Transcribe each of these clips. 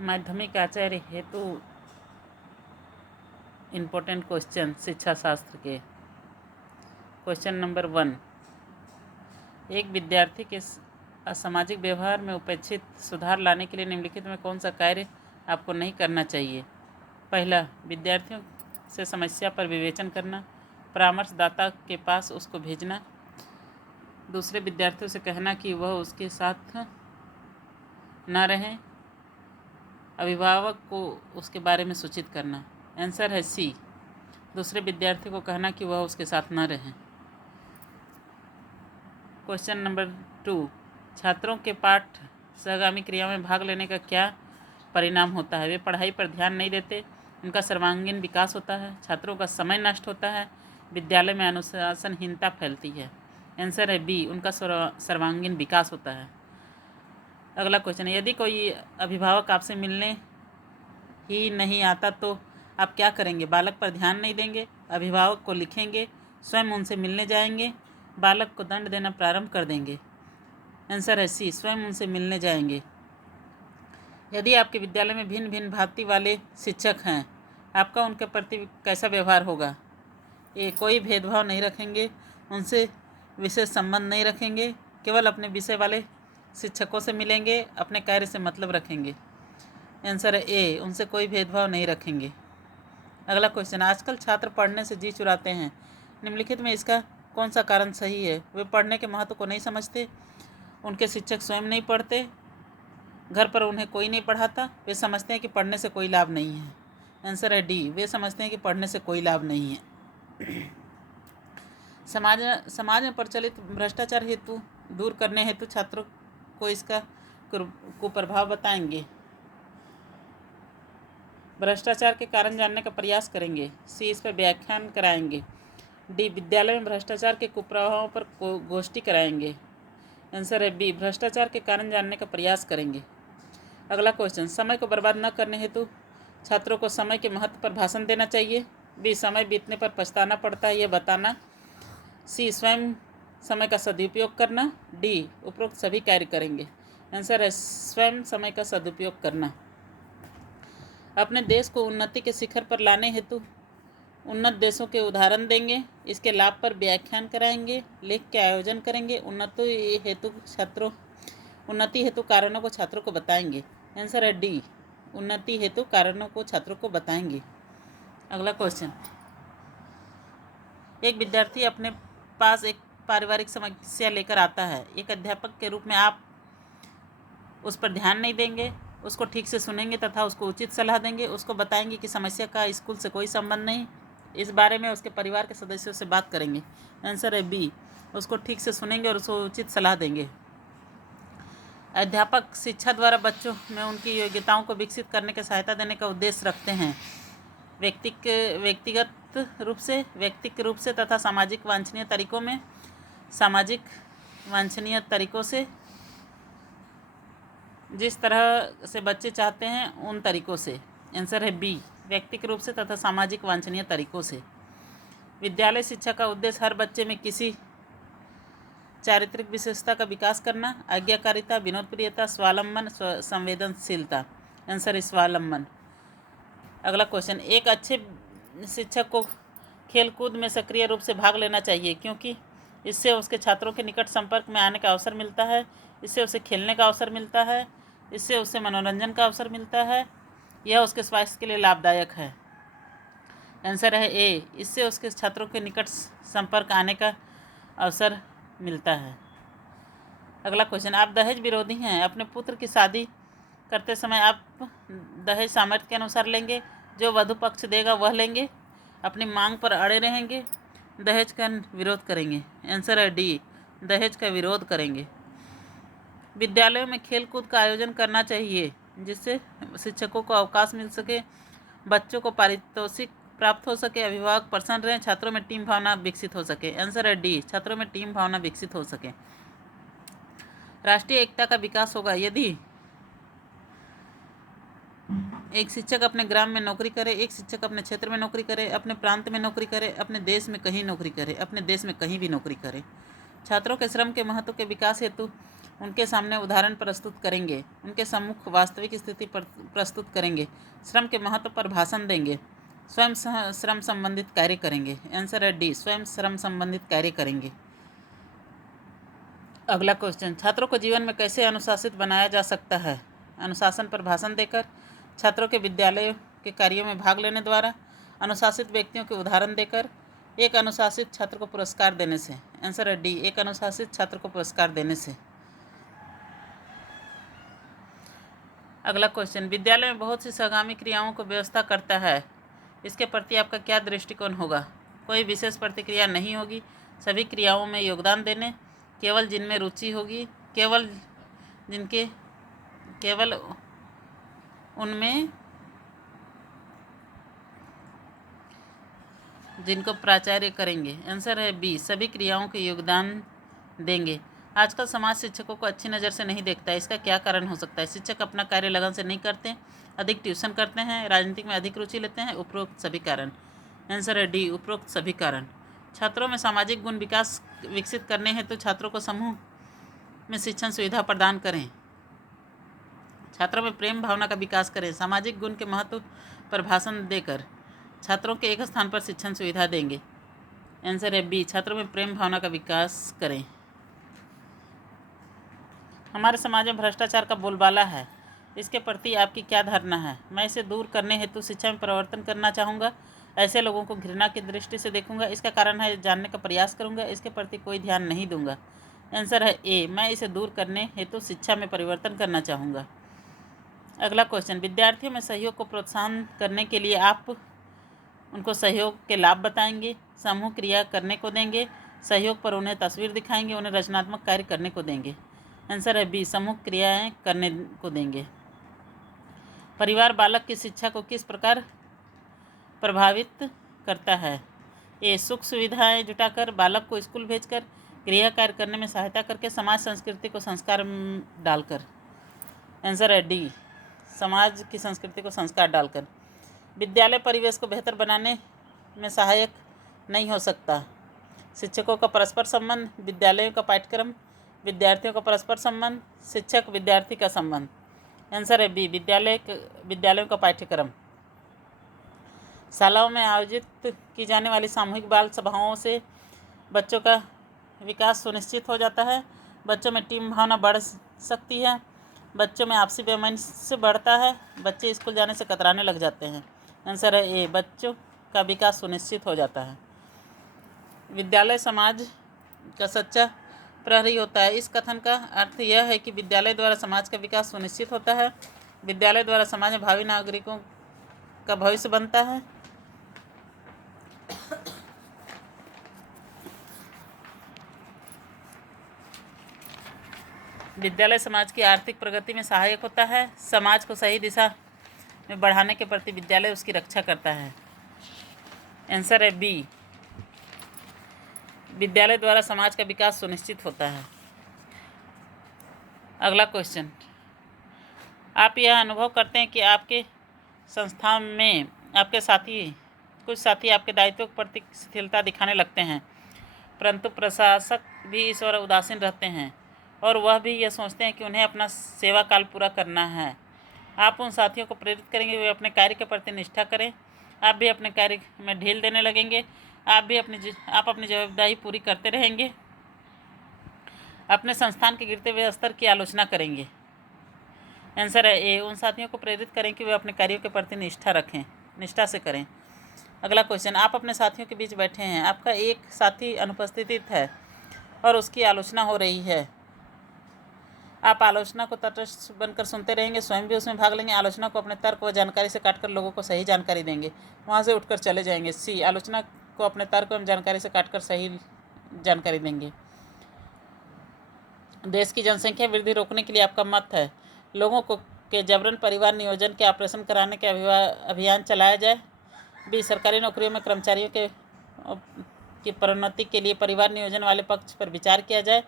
माध्यमिक आचार्य हेतु important question शिक्षा शास्त्र के। क्वेश्चन नंबर 1, एक विद्यार्थी के असामाजिक व्यवहार में उपेक्षित सुधार लाने के लिए निम्नलिखित में कौन सा कार्य आपको नहीं करना चाहिए? पहला, विद्यार्थियों से समस्या पर विवेचन करना, परामर्शदाता के पास उसको भेजना, दूसरे विद्यार्थियों से कहना कि वह उसके साथ न रहें, अभिभावक को उसके बारे में सूचित करना। आंसर है सी, दूसरे विद्यार्थी को कहना कि वह उसके साथ न रहें। क्वेश्चन नंबर 2, छात्रों के पाठ सहगामी क्रिया में भाग लेने का क्या परिणाम होता है? वे पढ़ाई पर ध्यान नहीं देते, उनका सर्वांगीण विकास होता है, छात्रों का समय नष्ट होता है, विद्यालय में अनुशासनहीनता फैलती है। आंसर है बी, उनका सर्वांगीण विकास होता है। अगला क्वेश्चन है, यदि कोई अभिभावक आपसे मिलने ही नहीं आता तो आप क्या करेंगे? बालक पर ध्यान नहीं देंगे, अभिभावक को लिखेंगे, स्वयं उनसे मिलने जाएंगे, बालक को दंड देना प्रारंभ कर देंगे। आंसर है सी, स्वयं उनसे मिलने जाएंगे। यदि आपके विद्यालय में भिन्न भिन्न भांति वाले शिक्षक हैं, आपका उनके प्रति कैसा व्यवहार होगा? ये कोई भेदभाव नहीं रखेंगे, उनसे विशेष संबंध नहीं रखेंगे, केवल अपने विषय वाले शिक्षकों से मिलेंगे, अपने कार्य से मतलब रखेंगे। आंसर है ए, उनसे कोई भेदभाव नहीं रखेंगे। अगला क्वेश्चन, आजकल छात्र पढ़ने से जी चुराते हैं, निम्नलिखित में इसका कौन सा कारण सही है? वे पढ़ने के महत्व को नहीं समझते, उनके शिक्षक स्वयं नहीं पढ़ते, घर पर उन्हें कोई नहीं पढ़ाता, वे समझते हैं कि पढ़ने से कोई लाभ नहीं है। आंसर है डी, वे समझते हैं कि पढ़ने से कोई लाभ नहीं है। समाज में प्रचलित भ्रष्टाचार हेतु दूर करने हेतु छात्रों को इसका कुप्रभाव बताएंगे। भ्रष्टाचार के कारण जानने का प्रयास करेंगे। सी, इस पर व्याख्यान कराएंगे। डी, विद्यालय में भ्रष्टाचार के कुप्रभावों पर गोष्ठी कराएंगे। आंसर है बी, भ्रष्टाचार के कारण जानने का प्रयास करेंगे। अगला क्वेश्चन, समय को बर्बाद न करने हेतु छात्रों को समय के महत्व पर भाषण देना चाहिए। बी, समय बीतने पर पछताना पड़ता है यह बताना। सी, स्वयं समय का सदुपयोग करना। डी, उपरोक्त सभी कार्य करेंगे। आंसर है स्वयं समय का सदुपयोग करना। अपने देश को उन्नति के शिखर पर लाने हेतु उन्नत देशों के उदाहरण देंगे, इसके लाभ पर व्याख्यान कराएंगे, लेख के आयोजन करेंगे, उन्नति हेतु कारणों को छात्रों को बताएंगे। आंसर है डी, उन्नति हेतु कारणों को छात्रों को बताएंगे। अगला क्वेश्चन, एक विद्यार्थी अपने पास एक पारिवारिक समस्या लेकर आता है, एक अध्यापक के रूप में आप उस पर ध्यान नहीं देंगे, उसको ठीक से सुनेंगे तथा उसको उचित सलाह देंगे, उसको बताएंगे कि समस्या का स्कूल से कोई संबंध नहीं, इस बारे में उसके परिवार के सदस्यों से बात करेंगे। आंसर है बी, उसको ठीक से सुनेंगे और उसको उचित सलाह देंगे। अध्यापक शिक्षा द्वारा बच्चों में उनकी योग्यताओं को विकसित करने की सहायता देने का उद्देश्य रखते हैं। व्यक्तिगत रूप से तथा सामाजिक वांछनीय तरीकों से जिस तरह से बच्चे चाहते हैं उन तरीकों से। आंसर है बी, व्यक्तिगत रूप से तथा सामाजिक वांछनीय तरीकों से। विद्यालय शिक्षा का उद्देश्य हर बच्चे में किसी चारित्रिक विशेषता का विकास करना, आज्ञाकारिता, विनोदप्रियता, स्वावलंबन, संवेदनशीलता। आंसर है स्वावलंबन। अगला क्वेश्चन, एक अच्छे शिक्षक को खेलकूद में सक्रिय रूप से भाग लेना चाहिए क्योंकि इससे उसके छात्रों के निकट संपर्क में आने का अवसर मिलता है, इससे उसे खेलने का अवसर मिलता है, इससे उसे मनोरंजन का अवसर मिलता है, यह उसके स्वास्थ्य के लिए लाभदायक है। आंसर है ए, इससे उसके छात्रों के निकट संपर्क आने का अवसर मिलता है। अगला क्वेश्चन, आप दहेज विरोधी हैं, अपने पुत्र की शादी करते समय आप दहेज सामर्थ्य के अनुसार लेंगे, जो वधु पक्ष देगा वह लेंगे, अपनी मांग पर अड़े रहेंगे, दहेज का विरोध करेंगे। आंसर है डी, दहेज का विरोध करेंगे। विद्यालयों में खेल कूद का आयोजन करना चाहिए जिससे शिक्षकों को अवकाश मिल सके, बच्चों को पारितोषिक प्राप्त हो सके, अभिभावक प्रसन्न रहें, छात्रों में टीम भावना विकसित हो सके। आंसर है डी, छात्रों में टीम भावना विकसित हो सके। राष्ट्रीय एकता का विकास होगा यदि एक शिक्षक अपने ग्राम में नौकरी करे, एक शिक्षक अपने क्षेत्र में नौकरी करे, अपने प्रांत में नौकरी करे, अपने देश में कहीं नौकरी करे, अपने देश में कहीं भी नौकरी करे। छात्रों के श्रम के महत्व के विकास हेतु उनके सामने उदाहरण प्रस्तुत करेंगे, उनके सम्मुख वास्तविक स्थिति प्रस्तुत करेंगे, श्रम के महत्व पर भाषण देंगे, स्वयं श्रम संबंधित कार्य करेंगे। आंसर है डी, स्वयं श्रम संबंधित कार्य करेंगे। अगला क्वेश्चन, छात्रों को जीवन में कैसे अनुशासित बनाया जा सकता है? अनुशासन पर भाषण देकर, छात्रों के विद्यालय के कार्यों में भाग लेने द्वारा, अनुशासित व्यक्तियों के उदाहरण देकर, एक अनुशासित छात्र को पुरस्कार देने से। आंसर है डी, एक अनुशासित छात्र को पुरस्कार देने से। अगला क्वेश्चन, विद्यालय में बहुत सी सहगामी क्रियाओं को व्यवस्था करता है, इसके प्रति आपका क्या दृष्टिकोण होगा? कोई विशेष प्रतिक्रिया नहीं होगी, सभी क्रियाओं में योगदान देने, केवल जिनमें रुचि होगी, केवल उनमें जिनको प्राचार्य करेंगे। आंसर है बी, सभी क्रियाओं के योगदान देंगे। आजकल समाज शिक्षकों को अच्छी नज़र से नहीं देखता है, इसका क्या कारण हो सकता है? शिक्षक अपना कार्य लगन से नहीं करते, अधिक ट्यूशन करते हैं, राजनीति में अधिक रुचि लेते हैं, उपरोक्त सभी कारण। आंसर है डी, उपरोक्त सभी कारण। छात्रों में सामाजिक गुण विकसित करने हेतु छात्रों को समूह में शिक्षण सुविधा प्रदान करें, छात्रों में प्रेम भावना का विकास करें, सामाजिक गुण के महत्व पर भाषण देकर छात्रों के एक स्थान पर शिक्षण सुविधा देंगे। आंसर है बी, छात्रों में प्रेम भावना का विकास करें। हमारे समाज में भ्रष्टाचार का बोलबाला है, इसके प्रति आपकी क्या धारणा है? मैं इसे दूर करने हेतु शिक्षा में परिवर्तन करना चाहूँगा, ऐसे लोगों को घृणा की दृष्टि से देखूंगा, इसका कारण है जानने का प्रयास करूंगा, इसके प्रति कोई ध्यान नहीं दूंगा। आंसर है ए, मैं इसे दूर करने हेतु शिक्षा में परिवर्तन करना चाहूँगा। अगला क्वेश्चन, विद्यार्थियों में सहयोग को प्रोत्साहन करने के लिए आप उनको सहयोग के लाभ बताएंगे, समूह क्रिया करने को देंगे, सहयोग पर उन्हें तस्वीर दिखाएंगे, उन्हें रचनात्मक कार्य करने को देंगे। आंसर है बी, समूह क्रियाएं करने को देंगे। परिवार बालक की शिक्षा को किस प्रकार प्रभावित करता है? ए, सुख सुविधाएं जुटाकर, बालक को स्कूल भेजकर, गृह कार्य करने में सहायता करके, समाज संस्कृति को संस्कार डालकर। आंसर है डी, समाज की संस्कृति को संस्कार डालकर। विद्यालय परिवेश को बेहतर बनाने में सहायक नहीं हो सकता। शिक्षकों का परस्पर संबंध, विद्यालयों का पाठ्यक्रम, विद्यार्थियों का परस्पर संबंध, शिक्षक विद्यार्थी का संबंध। आंसर है बी, विद्यालयों का पाठ्यक्रम। शालाओं में आयोजित की जाने वाली सामूहिक बाल सभाओं से बच्चों का विकास सुनिश्चित हो जाता है, बच्चों में टीम भावना बढ़ सकती है, बच्चों में आपसी वैमनस्य बढ़ता है, बच्चे स्कूल जाने से कतराने लग जाते हैं। आंसर है ए, बच्चों का विकास सुनिश्चित हो जाता है। विद्यालय समाज का सच्चा प्रहरी होता है, इस कथन का अर्थ यह है कि विद्यालय द्वारा समाज का विकास सुनिश्चित होता है, विद्यालय द्वारा समाज में भावी नागरिकों का भविष्य बनता है, विद्यालय समाज की आर्थिक प्रगति में सहायक होता है, समाज को सही दिशा में बढ़ाने के प्रति विद्यालय उसकी रक्षा करता है। आंसर है बी, विद्यालय द्वारा समाज का विकास सुनिश्चित होता है। अगला क्वेश्चन, आप यह अनुभव करते हैं कि आपके संस्था में आपके कुछ साथी आपके दायित्वों के प्रति शिथिलता दिखाने लगते हैं, परंतु प्रशासक भी इस ओर उदासीन रहते हैं और वह भी यह सोचते हैं कि उन्हें अपना सेवा काल पूरा करना है। आप उन साथियों को प्रेरित करेंगे वे अपने कार्य के प्रति निष्ठा करें, आप भी अपने कार्य में ढील देने लगेंगे, आप अपनी जवाबदारी पूरी करते रहेंगे, अपने संस्थान के गिरते हुए स्तर की आलोचना करेंगे। आंसर है ए, उन साथियों को प्रेरित करें कि वे अपने कार्यों के प्रति निष्ठा से करें। अगला क्वेश्चन, आप अपने साथियों के बीच बैठे हैं, आपका एक साथी अनुपस्थित है और उसकी आलोचना हो रही है, आप आलोचना को तटस्थ बनकर सुनते रहेंगे, स्वयं भी उसमें भाग लेंगे, आलोचना को अपने तर्क व जानकारी से काटकर लोगों को सही जानकारी देंगे, वहाँ से उठकर चले जाएंगे। सी, आलोचना को अपने तर्क एवं जानकारी से काटकर सही जानकारी देंगे। देश की जनसंख्या वृद्धि रोकने के लिए आपका मत है लोगों को के जबरन परिवार नियोजन के ऑपरेशन कराने के अभियान चलाया जाए। बी, सरकारी नौकरियों में कर्मचारियों की प्रोन्नति के लिए परिवार नियोजन वाले पक्ष पर विचार किया जाए।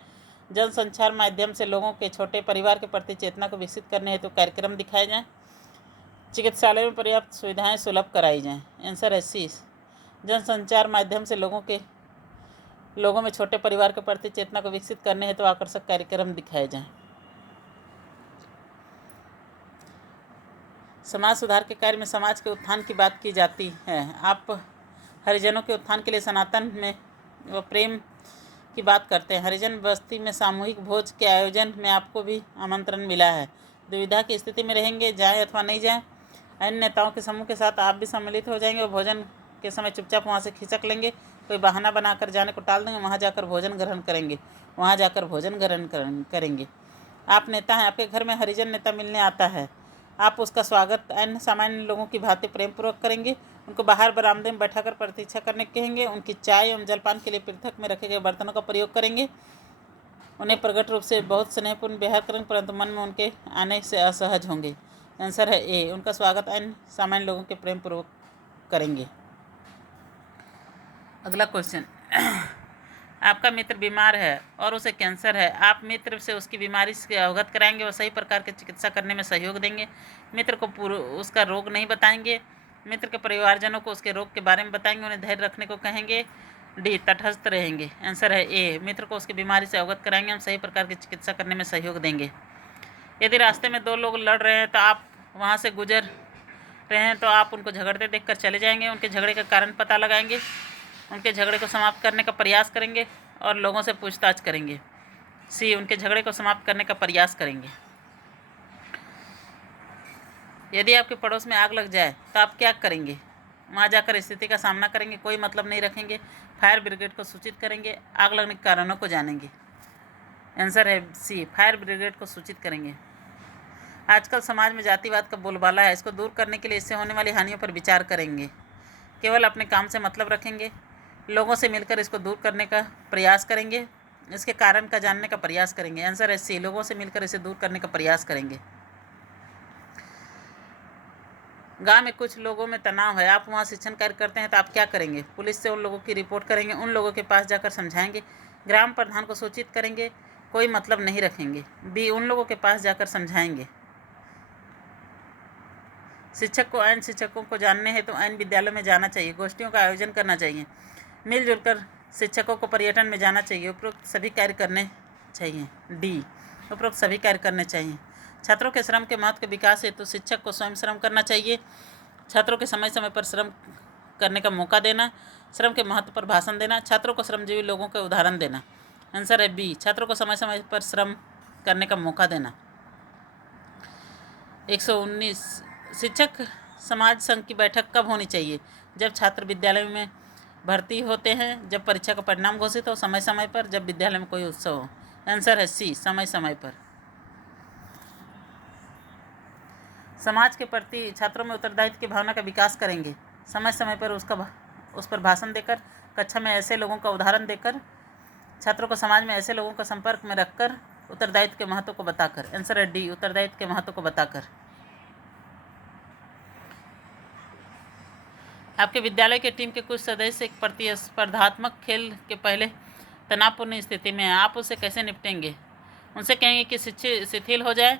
जनसंचार माध्यम से लोगों के छोटे परिवार के प्रति चेतना को विकसित करने हेतु कार्यक्रम दिखाए जाएं। चिकित्सालय में पर्याप्त सुविधाएं सुलभ कराई जाएं। आंसर है सी, जनसंचार माध्यम से लोगों में छोटे परिवार के प्रति चेतना को विकसित करने हेतु आकर्षक कार्यक्रम दिखाए जाएं। समाज सुधार के कार्य में समाज के उत्थान की बात की जाती है। आप हरिजनों के उत्थान के लिए सनातन में व प्रेम की बात करते हैं। हरिजन बस्ती में सामूहिक भोज के आयोजन में आपको भी आमंत्रण मिला है। दुविधा की स्थिति में रहेंगे, जाएं अथवा नहीं जाएं। अन्य नेताओं के समूह के साथ आप भी सम्मिलित हो जाएंगे और भोजन के समय चुपचाप वहाँ से खिसक लेंगे। कोई बहाना बनाकर जाने को टाल देंगे, वहाँ जाकर भोजन ग्रहण करेंगे। आप नेता हैं, आपके घर में हरिजन नेता मिलने आता है। आप उसका स्वागत अन्य सामान्य लोगों की भांति प्रेमपूर्वक करेंगे। उनको बाहर बरामदे में बैठाकर प्रतीक्षा करने कहेंगे। उनकी चाय एवं जलपान के लिए पृथक में रखे गए बर्तनों का प्रयोग करेंगे। उन्हें प्रकट रूप से बहुत स्नेहपूर्ण व्यवहार करेंगे, परंतु मन में उनके आने से असहज होंगे। आंसर है ए, उनका स्वागत अन्य सामान्य लोगों के प्रेमपूर्वक करेंगे। अगला क्वेश्चन, आपका मित्र बीमार है और उसे कैंसर है। आप मित्र से उसकी बीमारी से अवगत कराएंगे और सही प्रकार की चिकित्सा करने में सहयोग देंगे। मित्र को उसका रोग नहीं बताएंगे। मित्र के परिवारजनों को उसके रोग के बारे में बताएंगे। उन्हें धैर्य रखने को कहेंगे। डी, तटस्थ रहेंगे। आंसर है ए, मित्र को उसकी बीमारी से अवगत कराएंगे, हम सही प्रकार की चिकित्सा करने में सहयोग देंगे। यदि रास्ते में दो लोग लड़ रहे हैं तो आप वहाँ से गुजर रहे हैं तो आप उनको झगड़ते देखकर चले जाएंगे। उनके झगड़े का कारण पता लगाएंगे, उनके झगड़े को समाप्त करने का प्रयास करेंगे और लोगों से पूछताछ करेंगे। सी, उनके झगड़े को समाप्त करने का प्रयास करेंगे। यदि आपके पड़ोस में आग लग जाए तो आप क्या करेंगे? वहाँ जाकर स्थिति का सामना करेंगे, कोई मतलब नहीं रखेंगे, फायर ब्रिगेड को सूचित करेंगे, आग लगने के कारणों को जानेंगे। आंसर है सी, फायर ब्रिगेड को सूचित करेंगे। आजकल समाज में जातिवाद का बोलबाला है, इसको दूर करने के लिए इससे होने वाली हानियों पर विचार करेंगे। केवल अपने काम से मतलब रखेंगे, लोगों से मिलकर इसको दूर करने का प्रयास करेंगे, इसके कारण का जानने का प्रयास करेंगे। आंसर है सी, लोगों से मिलकर इसे दूर करने का प्रयास करेंगे। गांव में कुछ लोगों में तनाव है, आप वहां शिक्षण कार्य करते हैं तो आप क्या करेंगे? पुलिस से उन लोगों की रिपोर्ट करेंगे, उन लोगों के पास जाकर समझाएंगे, ग्राम प्रधान को सूचित करेंगे, कोई मतलब नहीं रखेंगे। बी, उन लोगों के पास जाकर समझाएंगे। शिक्षक को अन्य शिक्षकों को जानने हैं तो अन्य विद्यालयों में जाना चाहिए, गोष्ठियों का आयोजन करना चाहिए, मिलजुल कर शिक्षकों को पर्यटन में जाना चाहिए, उपरोक्त सभी कार्य करने चाहिए। डी, उपरोक्त सभी कार्य करने चाहिए। छात्रों के श्रम के महत्व के विकास हेतु शिक्षक को स्वयं श्रम करना चाहिए। छात्रों के समय समय पर श्रम करने का मौका देना, श्रम के महत्व पर भाषण देना, छात्रों को श्रमजीवी लोगों के उदाहरण देना। आंसर है बी, छात्रों को समय समय पर श्रम करने का मौका देना। 119, शिक्षक समाज संघ की बैठक कब होनी चाहिए? जब छात्र विद्यालय में भर्ती होते हैं, जब परीक्षा का परिणाम घोषित हो, समय समय पर, जब विद्यालय में कोई उत्सव हो। आंसर है सी, समय समय पर। समाज के प्रति छात्रों में उत्तरदायित्व की भावना का विकास करेंगे, समय समय पर उस पर भाषण देकर, कक्षा में ऐसे लोगों का उदाहरण देकर, छात्रों को समाज में ऐसे लोगों का संपर्क में रखकर, उत्तरदायित्व के महत्व को बताकर। आंसर है डी, उत्तरदायित्व के महत्व को बताकर। आपके विद्यालय के टीम के कुछ सदस्य एक प्रतिस्पर्धात्मक खेल के पहले तनावपूर्ण स्थिति में हैं, आप उससे कैसे निपटेंगे? उनसे कहेंगे कि शिथिल हो जाए,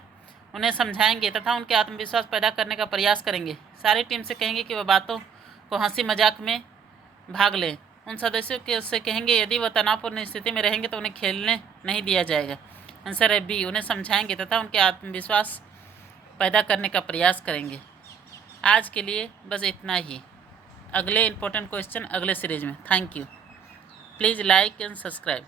उन्हें समझाएंगे तथा उनके आत्मविश्वास पैदा करने का प्रयास करेंगे। सारी टीम से कहेंगे कि वह बातों को हंसी मजाक में भाग लें। उन सदस्यों से कहेंगे यदि वह तनावपूर्ण स्थिति में रहेंगे तो उन्हें खेलने नहीं दिया जाएगा। आंसर है बी, उन्हें समझाएंगे तथा उनके आत्मविश्वास पैदा करने का प्रयास करेंगे। आज के लिए बस इतना ही। अगले इम्पोर्टेंट क्वेश्चन अगले सीरीज में। Thank you. Please like and subscribe.